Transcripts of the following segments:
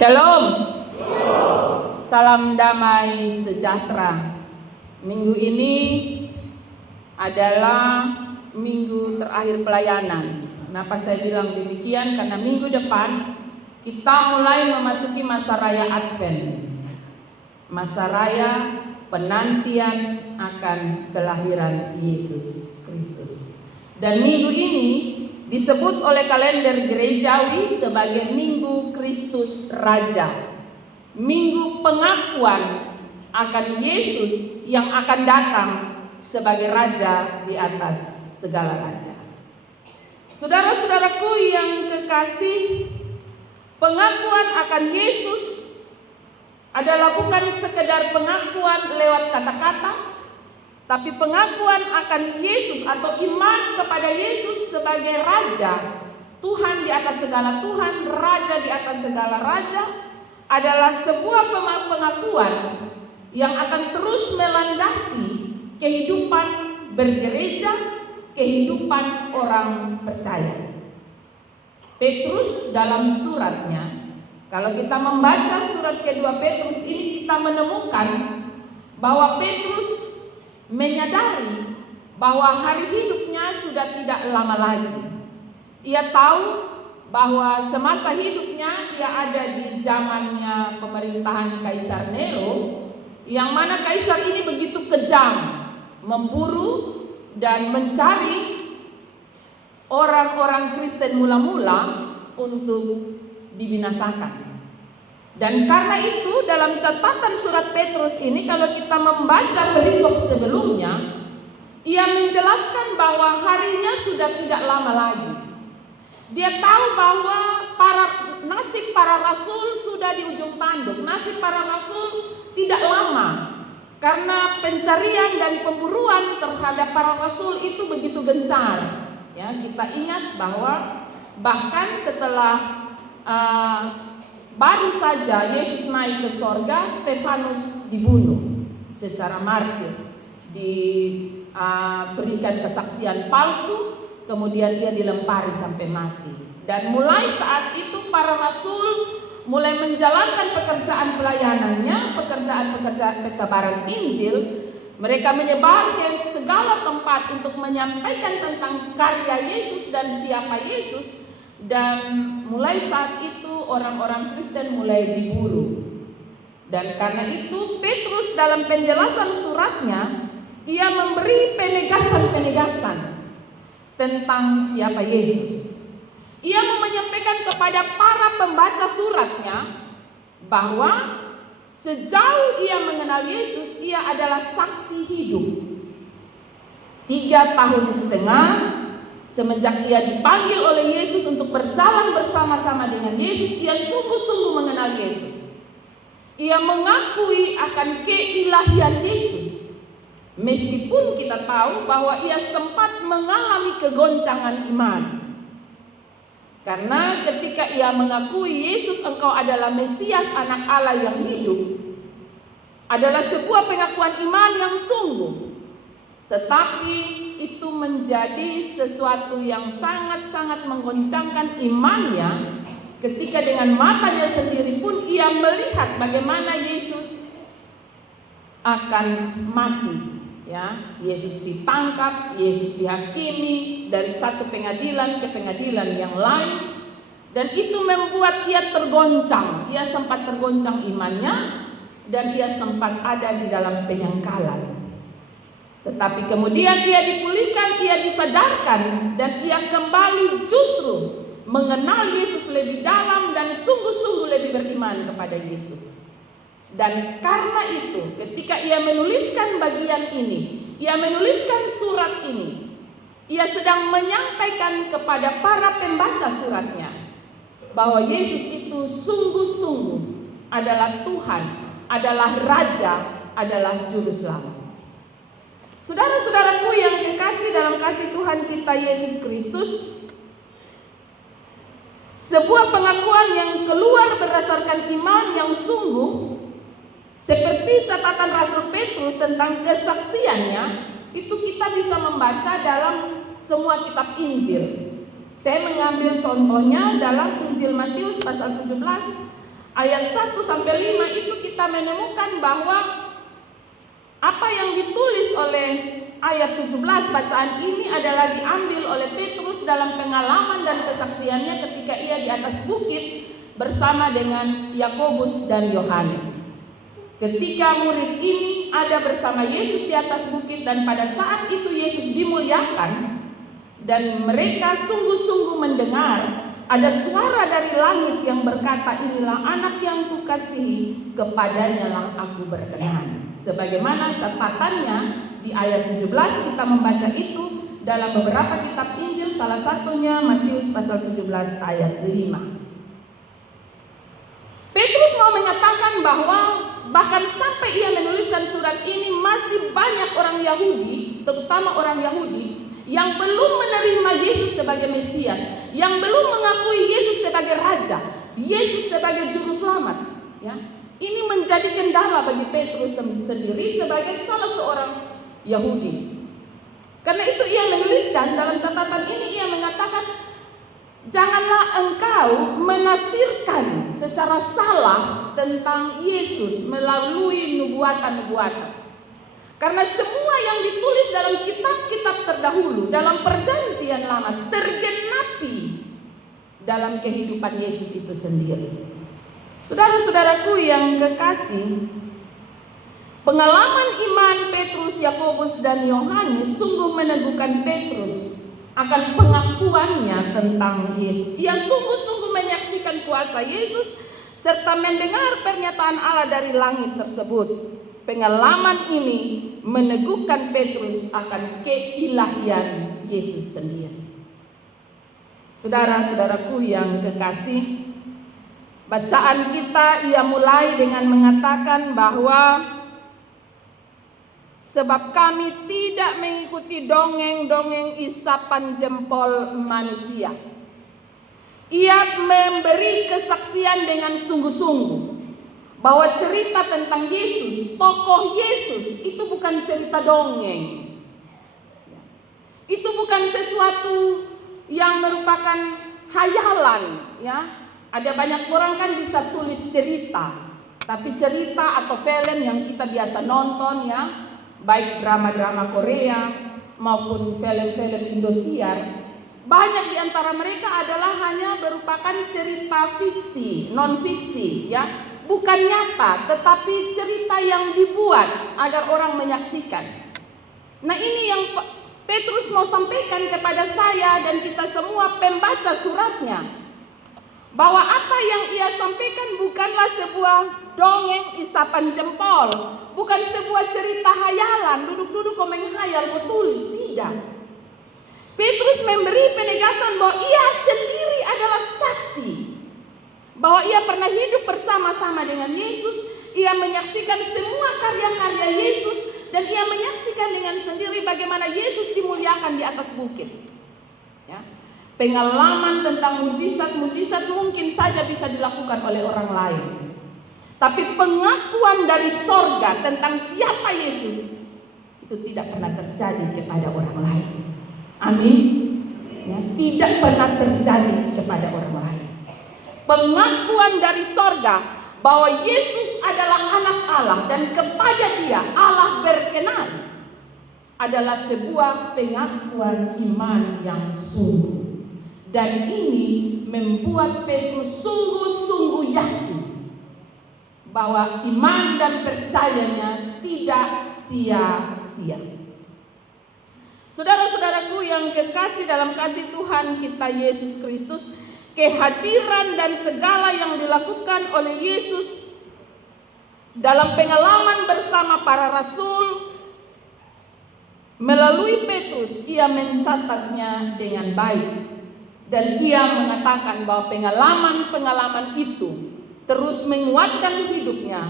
Shalom. Salam damai sejahtera. Minggu ini adalah minggu terakhir pelayanan. Kenapa saya bilang demikian? Karena minggu depan kita mulai memasuki masa raya Advent. Masa raya penantian akan kelahiran Yesus Kristus. Dan minggu ini disebut oleh kalender gerejawi sebagai Minggu Kristus Raja, minggu pengakuan akan Yesus yang akan datang sebagai Raja di atas segala raja. Saudara-saudaraku yang kekasih, pengakuan akan Yesus adalah bukan sekedar pengakuan lewat kata-kata, tapi pengakuan akan Yesus atau iman kepada Yesus sebagai Raja, Tuhan di atas segala Tuhan, Raja di atas segala Raja, adalah sebuah pengakuan yang akan terus melandasi kehidupan bergereja, kehidupan orang percaya. Petrus dalam suratnya, kalau kita membaca surat kedua Petrus ini, kita menemukan bahwa Petrus menyadari bahwa hari hidupnya sudah tidak lama lagi. Ia tahu bahwa semasa hidupnya ia ada di zamannya pemerintahan Kaisar Nero, yang mana Kaisar ini begitu kejam, memburu dan mencari orang-orang Kristen mula-mula untuk dibinasakan. Dan karena itu dalam catatan surat Petrus ini, kalau kita membaca perikop sebelumnya, ia menjelaskan bahwa harinya sudah tidak lama lagi. Dia tahu bahwa nasib para rasul sudah di ujung tanduk. Nasib para rasul tidak lama, karena pencarian dan pemburuan terhadap para rasul itu begitu gencar. Ya, kita ingat bahwa bahkan setelah baru saja Yesus naik ke sorga, Stefanus dibunuh secara martir, diberikan kesaksian palsu, kemudian ia dilempari sampai mati. Dan mulai saat itu para rasul mulai menjalankan pekerjaan pelayanannya, pekerjaan pekabaran Injil. Mereka menyebar ke segala tempat untuk menyampaikan tentang karya Yesus dan siapa Yesus. Dan mulai saat itu orang-orang Kristen mulai diburu. Dan karena itu Petrus dalam penjelasan suratnya, ia memberi penegasan tentang siapa Yesus. Ia menyampaikan kepada para pembaca suratnya bahwa sejauh ia mengenal Yesus, ia adalah saksi hidup. 3,5 tahun semenjak ia dipanggil oleh Yesus untuk berjalan bersama-sama dengan Yesus, ia sungguh-sungguh mengenal Yesus. Ia mengakui akan keilahian Yesus, meskipun kita tahu bahwa ia sempat mengalami kegoncangan iman. Karena ketika ia mengakui Yesus, engkau adalah Mesias, anak Allah yang hidup, adalah sebuah pengakuan iman yang sungguh. Tetapi itu menjadi sesuatu yang sangat-sangat menggoncangkan imannya ketika dengan matanya sendiri pun ia melihat bagaimana Yesus akan mati. Ya, Yesus ditangkap, Yesus dihakimi dari satu pengadilan ke pengadilan yang lain, dan itu membuat ia tergoncang. Ia sempat tergoncang imannya dan ia sempat ada di dalam penyangkalan. Tetapi kemudian ia dipulihkan, ia disadarkan, dan ia kembali justru mengenal Yesus lebih dalam dan sungguh-sungguh lebih beriman kepada Yesus. Dan karena itu ketika ia menuliskan bagian ini, ia menuliskan surat ini, ia sedang menyampaikan kepada para pembaca suratnya bahwa Yesus itu sungguh-sungguh adalah Tuhan, adalah Raja, adalah Juru Selamat. Saudara-saudaraku yang kekasih dalam kasih Tuhan kita Yesus Kristus, sebuah pengakuan yang keluar berdasarkan iman yang sungguh, seperti catatan Rasul Petrus tentang kesaksiannya, itu kita bisa membaca dalam semua kitab Injil. Saya mengambil contohnya dalam Injil Matius pasal 17 ayat 1 sampai 5 itu kita menemukan bahwa apa yang ditulis oleh ayat 17 bacaan ini adalah diambil oleh Petrus dalam pengalaman dan kesaksiannya ketika ia di atas bukit bersama dengan Yakobus dan Yohanes. Ketika murid ini ada bersama Yesus di atas bukit dan pada saat itu Yesus dimuliakan dan mereka sungguh-sungguh mendengar ada suara dari langit yang berkata, inilah anak yang kukasihi, kepadanya lah aku berkenan. Sebagaimana catatannya di ayat 17 kita membaca itu dalam beberapa kitab Injil, salah satunya Matius pasal 17 ayat 5. Petrus mau menyatakan bahwa bahkan sampai ia menuliskan surat ini masih banyak orang Yahudi, terutama orang Yahudi yang belum menerima Yesus sebagai Mesias, yang belum mengakui Yesus sebagai Raja, Yesus sebagai Juru Selamat. Ya, ini menjadi kendala bagi Petrus sendiri sebagai salah seorang Yahudi. Karena itu ia menuliskan dalam catatan ini, ia mengatakan, janganlah engkau menafsirkan secara salah tentang Yesus melalui nubuatan-nubuatan. Karena semua yang ditulis dalam kitab-kitab terdahulu, dalam perjanjian lama, tergenapi dalam kehidupan Yesus itu sendiri. Saudara-saudaraku yang kekasih, pengalaman iman Petrus, Yakobus, dan Yohanes sungguh meneguhkan Petrus akan pengakuannya tentang Yesus. Ia sungguh-sungguh menyaksikan kuasa Yesus serta mendengar pernyataan Allah dari langit tersebut. Pengalaman ini meneguhkan Petrus akan keilahian Yesus sendiri. Saudara-saudaraku yang kekasih, bacaan kita ia mulai dengan mengatakan bahwa sebab kami tidak mengikuti dongeng-dongeng isapan jempol manusia. Ia memberi kesaksian dengan sungguh-sungguh bahwa cerita tentang Yesus, tokoh Yesus itu bukan cerita dongeng. Itu bukan sesuatu yang merupakan hayalan, ya. Ada banyak orang kan bisa tulis cerita, tapi cerita atau film yang kita biasa nonton, ya, baik drama-drama Korea maupun film-film Indosiar, banyak di antara mereka adalah hanya merupakan cerita fiksi, non fiksi, ya. Bukan nyata, tetapi cerita yang dibuat agar orang menyaksikan. Nah, ini yang Petrus mau sampaikan kepada saya dan kita semua pembaca suratnya, bahwa apa yang ia sampaikan bukanlah sebuah dongeng isapan jempol, bukan sebuah cerita hayalan, duduk-duduk kau menghayal, kau tulis, tidak. Petrus memberi penegasan bahwa ia sendiri adalah saksi bahwa ia pernah hidup bersama-sama dengan Yesus. Ia menyaksikan semua karya-karya Yesus dan ia menyaksikan dengan sendiri bagaimana Yesus dimuliakan di atas bukit. Ya. Pengalaman tentang mujizat-mujizat mungkin saja bisa dilakukan oleh orang lain, tapi pengakuan dari sorga tentang siapa Yesus itu tidak pernah terjadi kepada orang lain. Amin. Ya, tidak pernah terjadi kepada orang lain. Pengakuan dari sorga bahwa Yesus adalah anak Allah dan kepada dia Allah berkenan adalah sebuah pengakuan iman yang sungguh. Dan ini membuat Petrus sungguh-sungguh yakin bahwa iman dan percayanya tidak sia-sia. Saudara-saudaraku yang kekasih dalam kasih Tuhan kita Yesus Kristus, kehadiran dan segala yang dilakukan oleh Yesus dalam pengalaman bersama para rasul melalui Petrus, ia mencatatnya dengan baik. Dan ia mengatakan bahwa pengalaman-pengalaman itu terus menguatkan hidupnya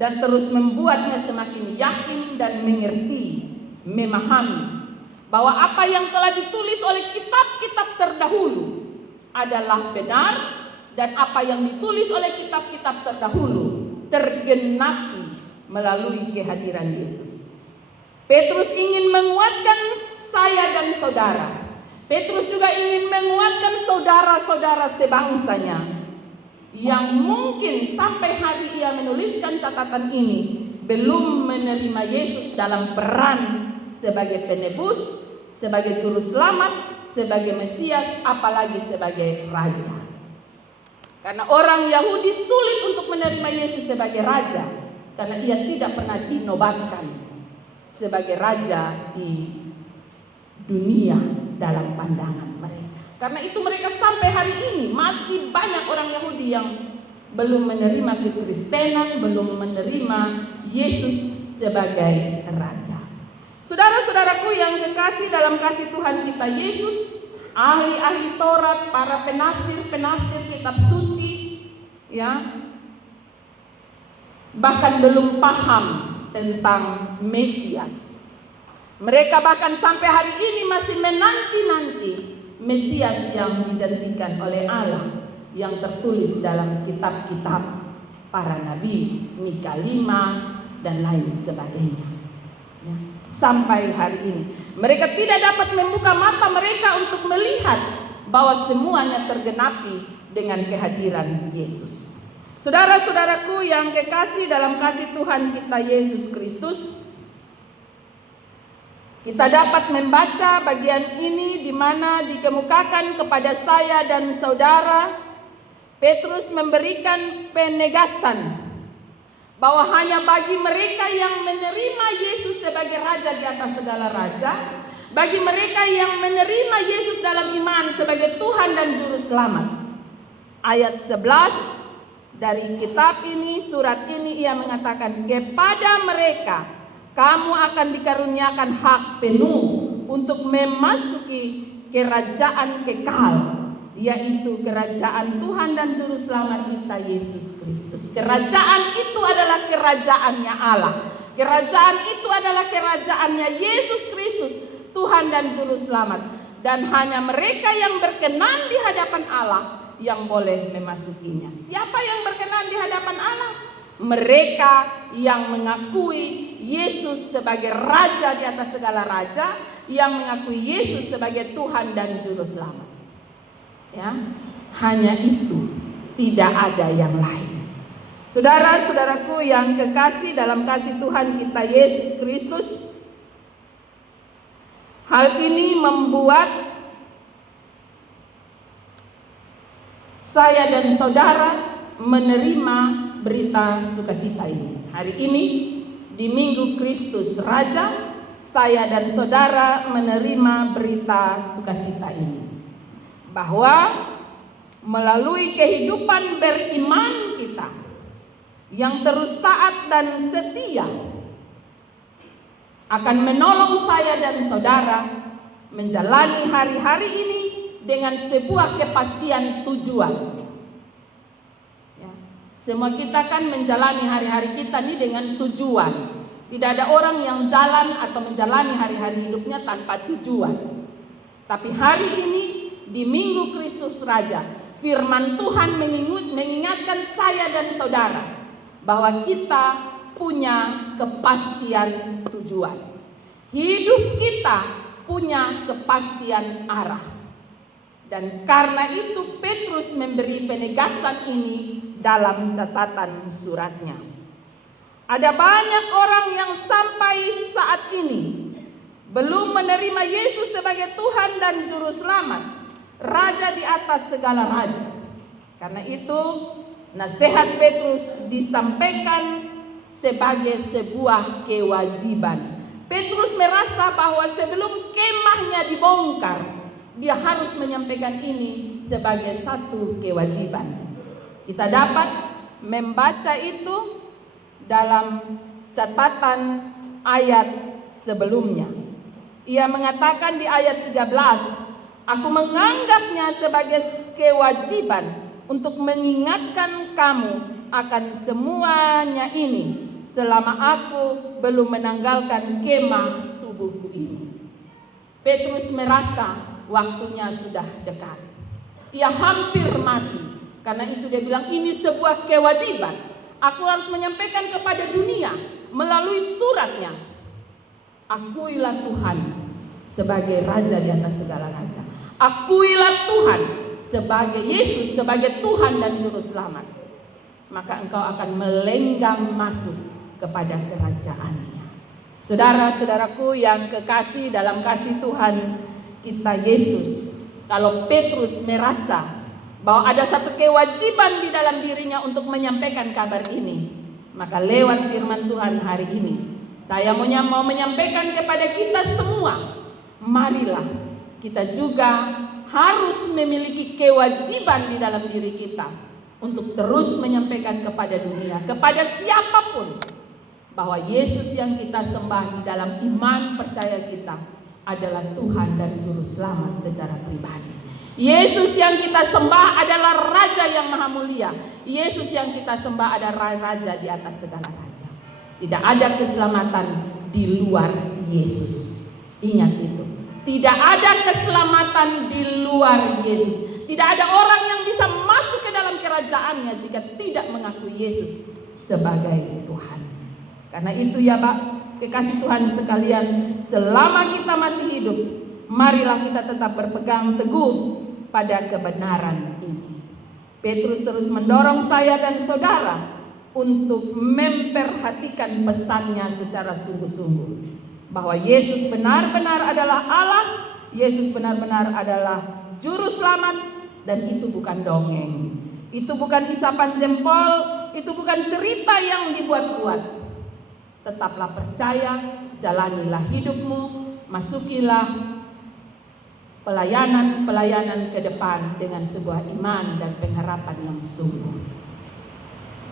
dan terus membuatnya semakin yakin dan mengerti, memahami bahwa apa yang telah ditulis oleh kitab-kitab terdahulu adalah benar, dan apa yang ditulis oleh kitab-kitab terdahulu tergenapi melalui kehadiran Yesus. Petrus ingin menguatkan saya dan saudara. Petrus juga ingin menguatkan saudara-saudara sebangsanya yang mungkin sampai hari ia menuliskan catatan ini belum menerima Yesus dalam peran sebagai penebus, sebagai juru selamat, sebagai Mesias, apalagi sebagai raja. Karena orang Yahudi sulit untuk menerima Yesus sebagai raja, karena ia tidak pernah dinobatkan sebagai raja di dunia dalam pandangan mereka. Karena itu mereka sampai hari ini masih banyak orang Yahudi yang belum menerima kekristenan, belum menerima Yesus sebagai raja. Saudara-saudaraku yang kekasih dalam kasih Tuhan kita Yesus, ahli-ahli Taurat, para penasir kitab suci, ya, bahkan belum paham tentang Mesias. Mereka bahkan sampai hari ini masih menanti-nanti Mesias yang dijanjikan oleh Allah, yang tertulis dalam kitab-kitab para nabi, Mika 5 dan lain sebagainya. Ya, sampai hari ini mereka tidak dapat membuka mata mereka untuk melihat bahwa semuanya tergenapi dengan kehadiran Yesus. Saudara-saudaraku yang kekasih dalam kasih Tuhan kita Yesus Kristus, kita dapat membaca bagian ini di mana dikemukakan kepada saya dan saudara, Petrus memberikan penegasan bahwa hanya bagi mereka yang menerima Yesus sebagai raja di atas segala raja, bagi mereka yang menerima Yesus dalam iman sebagai Tuhan dan juru selamat. Ayat 11 dari kitab ini, surat ini, ia mengatakan, kepada mereka kamu akan dikaruniakan hak penuh untuk memasuki kerajaan kekal, yaitu kerajaan Tuhan dan juru selamat kita Yesus Kristus. Kerajaan itu adalah kerajaannya Allah. Kerajaan itu adalah kerajaannya Yesus Kristus, Tuhan dan juru selamat. Dan hanya mereka yang berkenan di hadapan Allah yang boleh memasukinya. Siapa yang berkenan di hadapan Allah? Mereka yang mengakui Yesus sebagai raja di atas segala raja, yang mengakui Yesus sebagai Tuhan dan juru selamat. Ya, hanya itu, tidak ada yang lain. Saudara-saudaraku yang kekasih dalam kasih Tuhan kita Yesus Kristus, hal ini membuat saya dan saudara menerima berita sukacita ini. Hari ini di Minggu Kristus Raja, saya dan saudara menerima berita sukacita ini, bahwa melalui kehidupan beriman kita yang terus taat dan setia akan menolong saya dan saudara menjalani hari-hari ini dengan sebuah kepastian tujuan. Semua kita kan menjalani hari-hari kita ini dengan tujuan. Tidak ada orang yang jalan atau menjalani hari-hari hidupnya tanpa tujuan. Tapi hari ini di Minggu Kristus Raja, firman Tuhan mengingatkan saya dan saudara bahwa kita punya kepastian tujuan. Hidup kita punya kepastian arah. Dan karena itu Petrus memberi penegasan ini dalam catatan suratnya. Ada banyak orang yang sampai saat ini belum menerima Yesus sebagai Tuhan dan juru selamat, raja di atas segala raja. Karena itu nasihat Petrus disampaikan sebagai sebuah kewajiban. Petrus merasa bahwa sebelum kemahnya dibongkar, dia harus menyampaikan ini sebagai satu kewajiban. Kita dapat membaca itu dalam catatan ayat sebelumnya. Ia mengatakan di ayat 13, aku menganggapnya sebagai kewajiban untuk mengingatkan kamu akan semuanya ini selama aku belum menanggalkan kemah tubuhku ini. Petrus merasa waktunya sudah dekat. Ia hampir mati. Karena itu dia bilang ini sebuah kewajiban. Aku harus menyampaikan kepada dunia melalui suratnya. Akuilah Tuhan sebagai raja di atas segala raja. Akuilah Tuhan sebagai Yesus sebagai Tuhan dan Juru Selamat, maka engkau akan melenggang masuk kepada kerajaannya. Saudara-saudaraku yang kekasih dalam kasih Tuhan kita Yesus, kalau Petrus merasa bahwa ada satu kewajiban di dalam dirinya untuk menyampaikan kabar ini, maka lewat firman Tuhan hari ini saya mau menyampaikan kepada kita semua, marilah kita juga harus memiliki kewajiban di dalam diri kita untuk terus menyampaikan kepada dunia, kepada siapapun, bahwa Yesus yang kita sembah di dalam iman percaya kita adalah Tuhan dan Juru Selamat secara pribadi. Yesus yang kita sembah adalah Raja yang Maha Mulia. Yesus yang kita sembah adalah Raja di atas segala raja. Tidak ada keselamatan di luar Yesus. Ingat itu. Tidak ada keselamatan di luar Yesus. Tidak ada orang yang bisa masuk ke dalam kerajaannya jika tidak mengakui Yesus sebagai Tuhan. Karena itu ya Pak, kekasih Tuhan sekalian, selama kita masih hidup, marilah kita tetap berpegang teguh pada kebenaran ini. Petrus terus mendorong saya dan saudara untuk memperhatikan pesannya secara sungguh-sungguh, bahwa Yesus benar-benar adalah Allah, Yesus benar-benar adalah Juru Selamat, dan itu bukan dongeng, itu bukan isapan jempol, itu bukan cerita yang dibuat-buat. Tetaplah percaya, jalanilah hidupmu, masukilah pelayanan ke depan dengan sebuah iman dan pengharapan yang sungguh,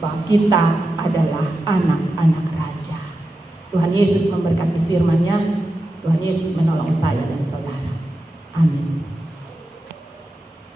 bahwa kita adalah anak-anak Raja. Tuhan Yesus memberkati firman-Nya. Tuhan Yesus menolong saya dan saudara. Amin.